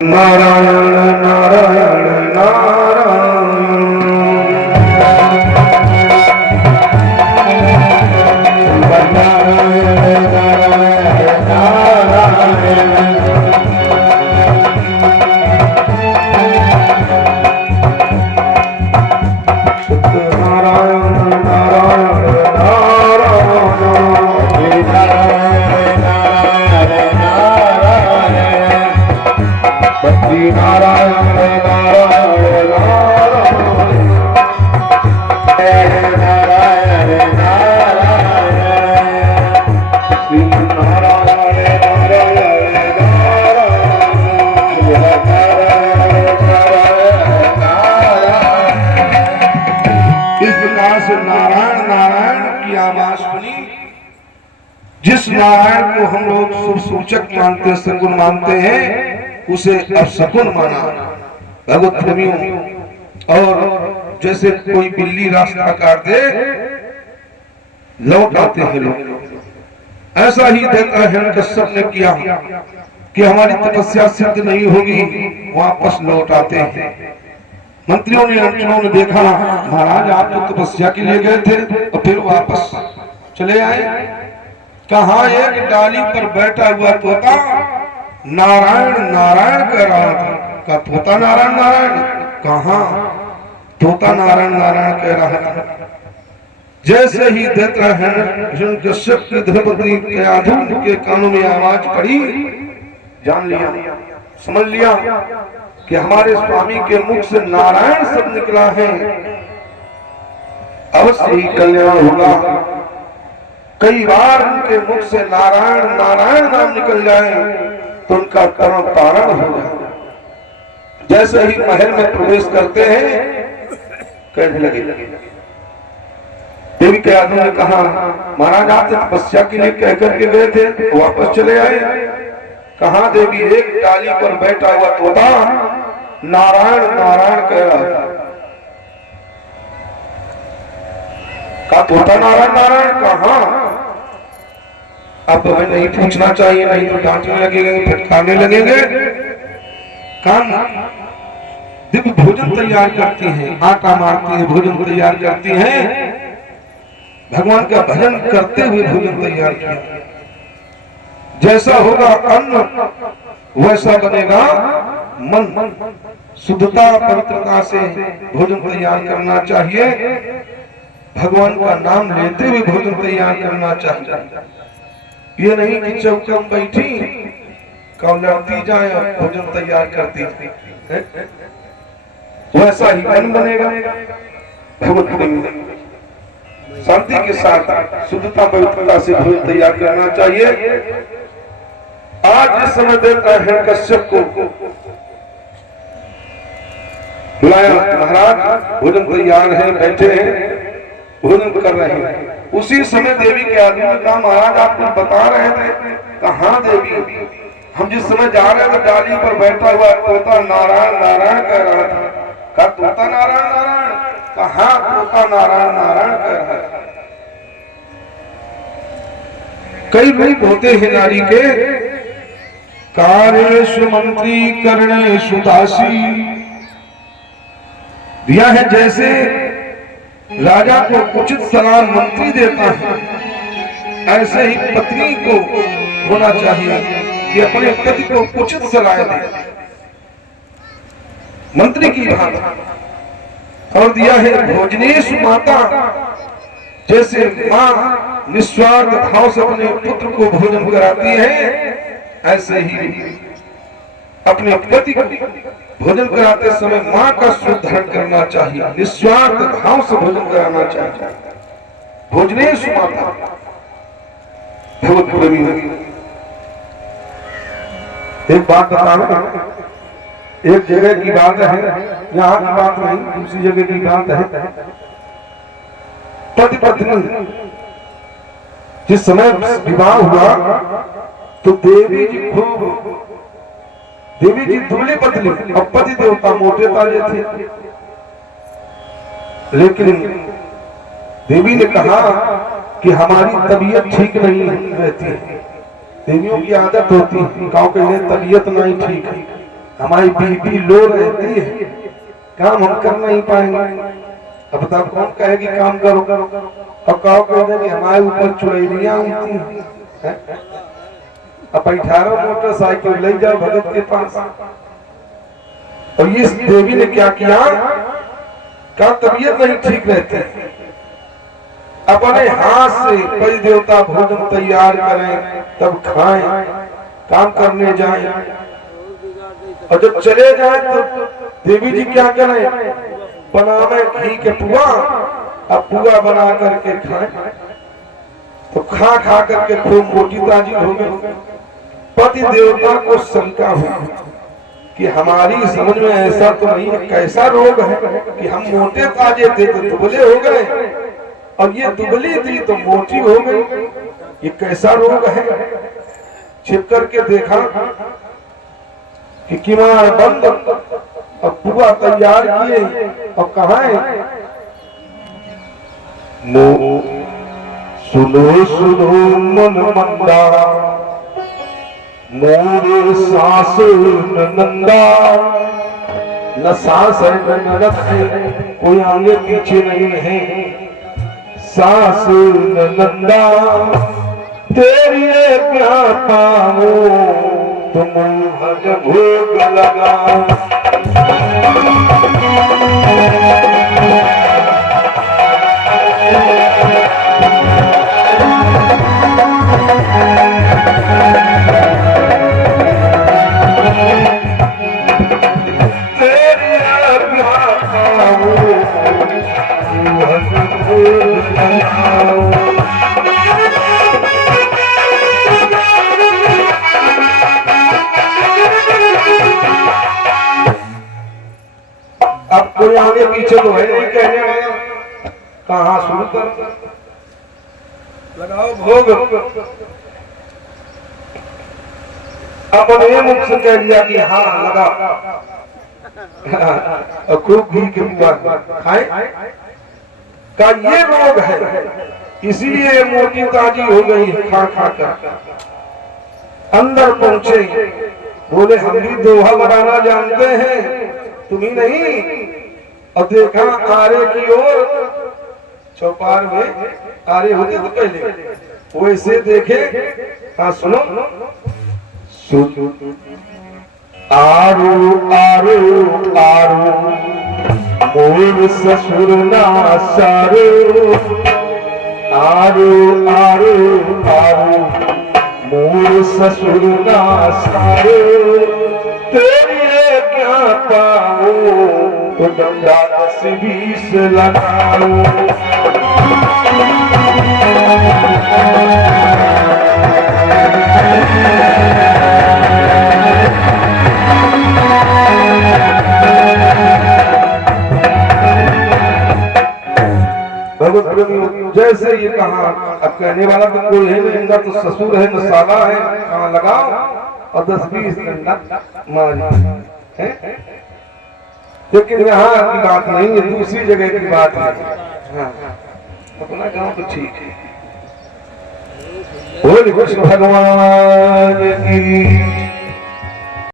नारायण नारायण नारायण नारायण नारायण जिस नारायण को हम लोग शुभ सूचक मानते हैं, सगुण मानते हैं, उसे अपशकुन माना भगवत प्रेमियों। और जैसे कोई बिल्ली रास्ता काट दे लौट आते हैं लोग, ऐसा ही देता है कश्यप ने किया कि हमारी तपस्या सिद्ध नहीं होगी, वापस लौट आते हैं। मंत्रियों ने अर्चनों ने देखा, महाराज आप तो तपस्या के लिए गए थे और फिर वापस चले आए। कहा एक डाली पर बैठा हुआ तोता नारायण नारायण कह रहा था। का तोता नारायण नारायण कहा, तोता नारायण नारायण कह रहा था। जैसे ही कश्यप की द्रौपदी के आधुन के कानों में आवाज पड़ी, जान लिया, समझ लिया कि हमारे स्वामी के मुख से नारायण शब्द निकला है, अवश्य ही कल्याण होगा। कई बार उनके मुख से नारायण नारायण नाम निकल जाए तो उनका कर्म पारण हो जाए। जैसे ही महल में प्रवेश करते हैं कहने लगे, देवी के आदमी ने कहा, महाराज आप तपस्या के लिए कह करके गए थे, वापस चले आए। कहा देवी एक डाली पर बैठा हुआ तोता नारायण नारायण कह रहा था। का तोता नारायण नारायण कहा। अब हमें नहीं पूछना चाहिए, नहीं तो डांटने लगेंगे, फटकारने लगेंगे। काम दिव्य भोजन तैयार करती हैं, आटा मारती है, भोजन तैयार करती हैं, भगवान का भजन करते हुए भोजन तैयार किया। जैसा होगा अन्न वैसा बनेगा मन। शुद्धता पवित्रता से भोजन तैयार करना चाहिए, भगवान का नाम लेते हुए भोजन तैयार करना चाहिए। ये नहीं कि चौक में बैठी कौलती जाए और भोजन तैयार करती है, वैसा ही मन बनेगा। भगवत शांति के साथ शुद्धता पवित्रता से भोजन तैयार करना चाहिए। आज जिस समय देता है कश्यप को बुलाया, महाराज भोजन तैयार है, बैठे हैं, भोजन कर रहे हैं। उसी समय देवी के आदमी ने कहा, महाराज आप कुछ बता रहे थे। कहा देवी, हम जिस समय जा रहे थे डाली पर बैठा हुआ तोता नारायण नारायण कह रहा था। कहा तोता नारायण नारायण कहा, तोता नारायण नारायण कह रहा है। कई रूप होते हैं नारी के, कार्येषु मंत्री करणेषु दासी। दिया है जैसे राजा को उचित सलाह मंत्री देता है, ऐसे ही पत्नी को होना चाहिए कि अपने पति को उचित सलाह दे, मंत्री की बात। और दिया है भोजनेश माता, जैसे माँ निस्वार्थ भाव से अपने पुत्र को भोजन कराती है, ऐसे ही अपने पति को भोजन कराते समय माँ का शुद्धारण करना चाहिए, निस्वार्थ भाव से भोजन कराना चाहिए। भोजनेश माता भगवत प्रेमी। एक बात बताओ, एक जगह की बात है, यहाँ की बात नहीं, दूसरी जगह की बात है। पति पत्नी जिस समय विवाह हुआ तो देवी जी खूब, देवी जी दुबली पतली और पति देवता मोटे ताजे थे। लेकिन देवी ने कहा कि हमारी तबीयत ठीक नहीं रहती, देवियों की आदत होती है, गाँव के लिए तबीयत नहीं ठीक है, हमारी बीपी लो रहती है, काम हम कर नहीं पाएंगे। अब बताओ कौन कहेगी काम करो और कहो कह कि हमारे ऊपर चुड़ैलियां उठती हैं। अब 18 मोटरसाइकिल ले जाओ भगत के पास, और इस देवी ने क्या किया, का तबीयत नहीं ठीक रहती, अपने हाथ से कई देवता भोजन तैयार करें तब खाएं, काम करने जाएं, और जब चले जाएं तो देवी जी क्या करें, बनावे घी के पुआ, अब पुआ बना करके खाएं, तो खा खा करके खूब मोटी ताजी हो गई। पति देवता को शंका हुई कि हमारी समझ में ऐसा तो नहीं है, कैसा रोग है कि हम मोटे ताजे थे तो दुबले हो गए, और ये दुबली थी तो मोटी हो गई, ये कैसा रोग है। छिप करके देखा कि किमार बंद, और पुआ तैयार किए, और कहा सुनो सुनो मन मंदा, मोरे सास नंदा, न सास है न ननद है, कोई आगे पीछे नहीं है, सास नंदा, तेरी क्या पाओ तुम भज भोग लगाओ। अब कोई आगे पीछे तो है नहीं कहने वाला, कहाँ शुरू कर लगाओ भोग। अपने मुख से कह दिया कि हाँ लगा, और खूब घी के पुआ खाए, का ये रोग है, इसीलिए मोटी ताजी हो गई खा खा कर। अंदर पहुंचे, बोले हम भी दोहा लगाना जानते हैं, तुम्ही नहीं। और देखा आरे की ओर, चौपार में आरे होते तो पहले वैसे देखे, हाँ सुनो, आरू आरू आरू मोर ससुर ना सारू, आरू आरू आरू मोर ससुर ना सारू, तेरी क्या पाओ तो डंडा 10-20 लगाओ। जैसे ये कहा, अब कहने वाला तो कोई है नहीं, इनका तो ससुर है न साला है, कहाँ लगाओ, और 10-20 डंडा मारी है। लेकिन यहाँ की बात नहीं है, दूसरी जगह की बात है। हाँ, अपना गाँव तो ठीक है। बोल कृष्ण भगवान की।